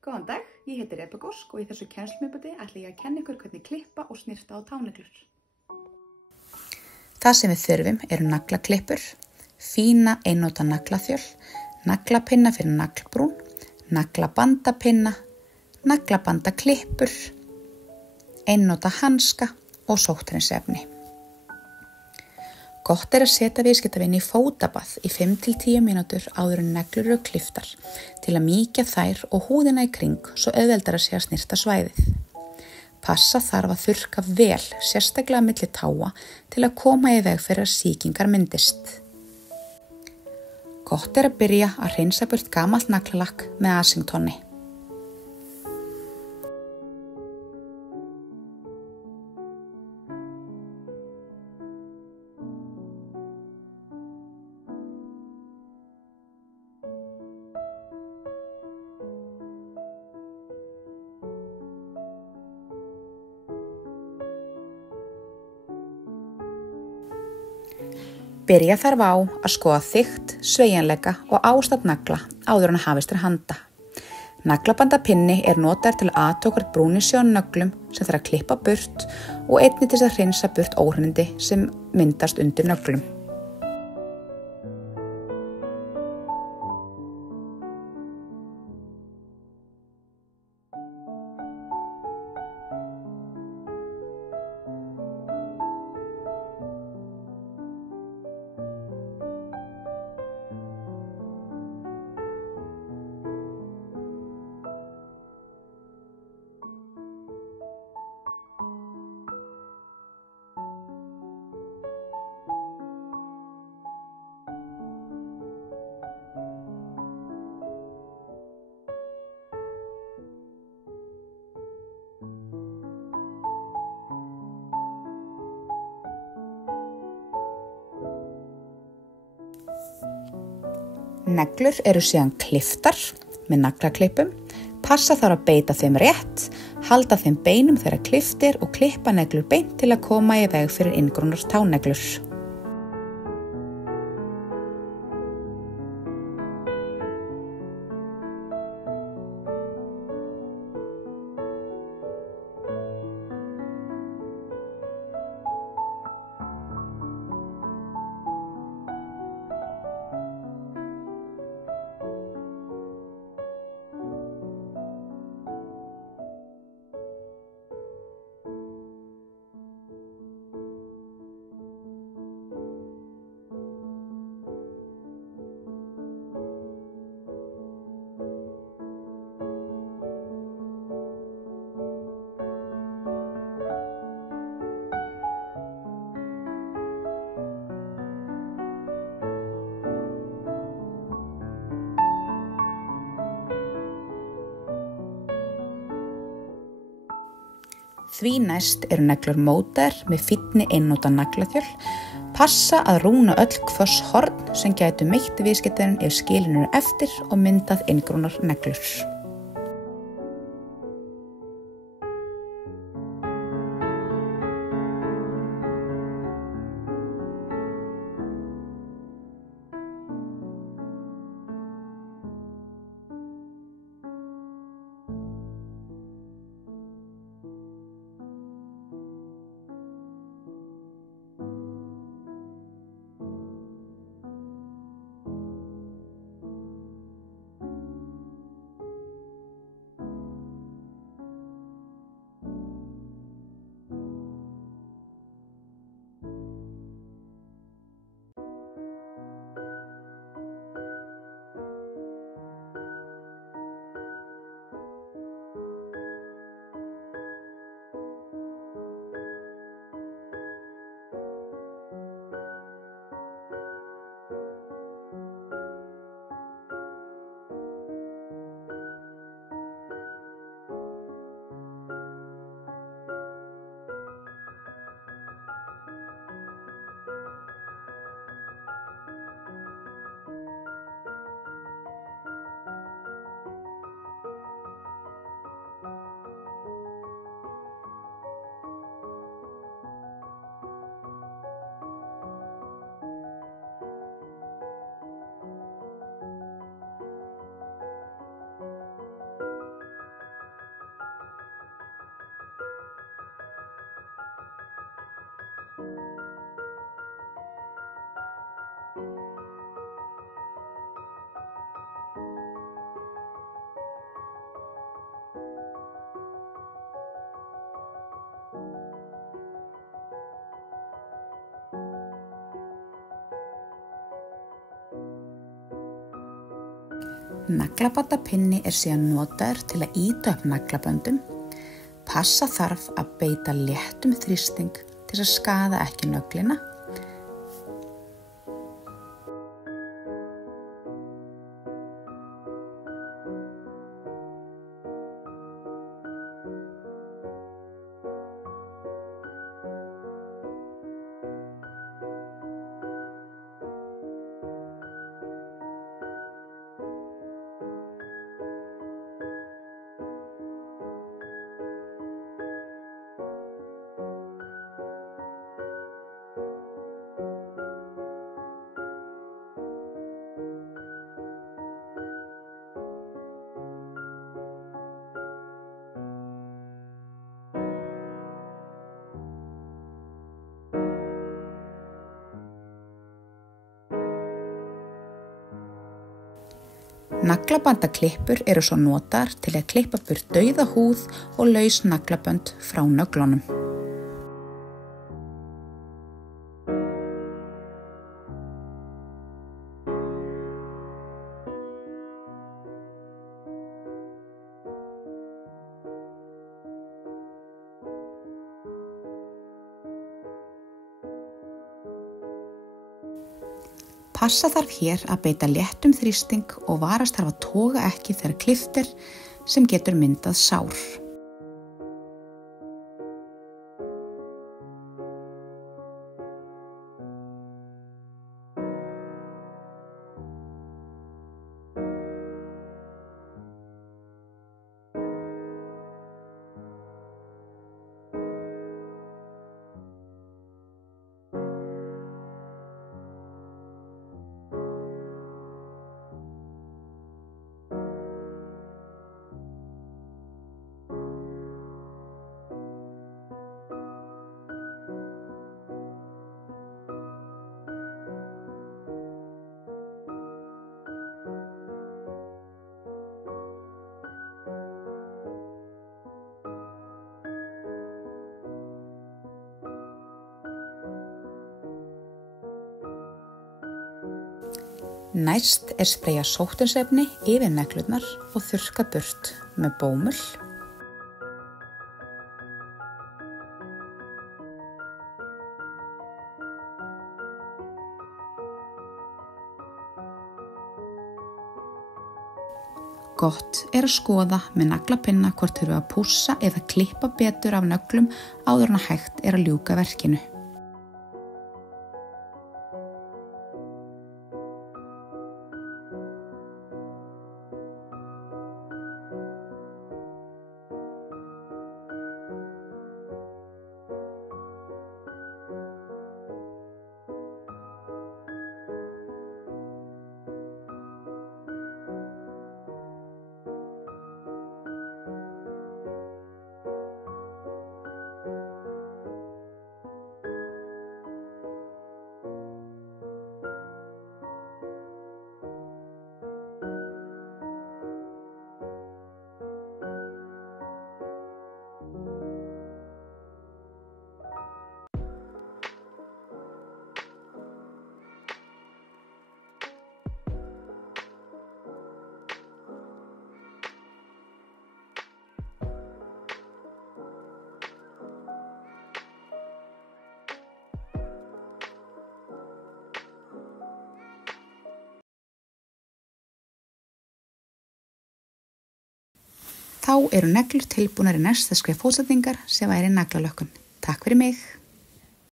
Góðan dag, ég heiti Rebekka Ósk og í þessu kennslumiðbandi ætla ég að kenna ykkur hvernig klippa og snyrta á táneglur. Það sem við þurfum eru naglaklippur, fína einnota naglaþjöl, naglapinna fyrir naglbrún, naglabandapinna, naglabandaklippur, einnota hanska og sótthreinsiefni. Gott að setja viðskiptavini í fótabað í 5-10 mínútur áður en neglur eru klipptar til að mýkja þær og húðina í kring svo auðveldara sé að snyrta svæðið. Passa þarf að þurrka vel, sérstaklega milli táa til að koma í veg fyrir að sýkingar myndist. Gott að byrja að hreinsa burt gamalt naglalakk með asingtonni. Byrja þarf á að skoða þykkt, sveigjanleika og ástand nagla áður en hafist er handa. Naglabandapinni er notaður til að athuga hvort brúnir séu á nöglum sem þarf að klippa burt og einnig til að hreinsa burt óhreinindi sem myndast undir nöglum. Neglur eru síðan klipptar með naglaklippum, passa þarf að beita þeim rétt, halda þeim beinum þegar klippt er og klippa neglur beint til að koma í veg fyrir inngrúnar táneglur. Því næst eru neglur mótaðar með fínni einnota naglaþjöl. Passa að rúna öll hvöss horn sem gætu meitt viðskiptavininn ef skilin eru eftir og myndað inngrúnar neglur. Naglabandapinni síðan notaður til að ýta upp naglaböndum. Passa þarf að beita léttum þrýsting til að skaða ekki nöglina. Naglabandaklippur eru svo notaðar til að klippa burt dauða húð og laus naglabönd frá nöglunum. Passa þarf hér að beita léttum þrýsting og varast þarf að toga ekki þegar klippt sem getur myndað sár. Næst spreyja sóttinsefni yfir neglurnar og þurrka burt með bómull. Gott að skoða með naglapinna hvort þurfa að pússa eða klippa betur af nöglum áður en hægt að ljúka verkinu. Þá eru neglur tilbúnar í næsta skref fótsetningar sem væri naglalökkun. Takk fyrir mig!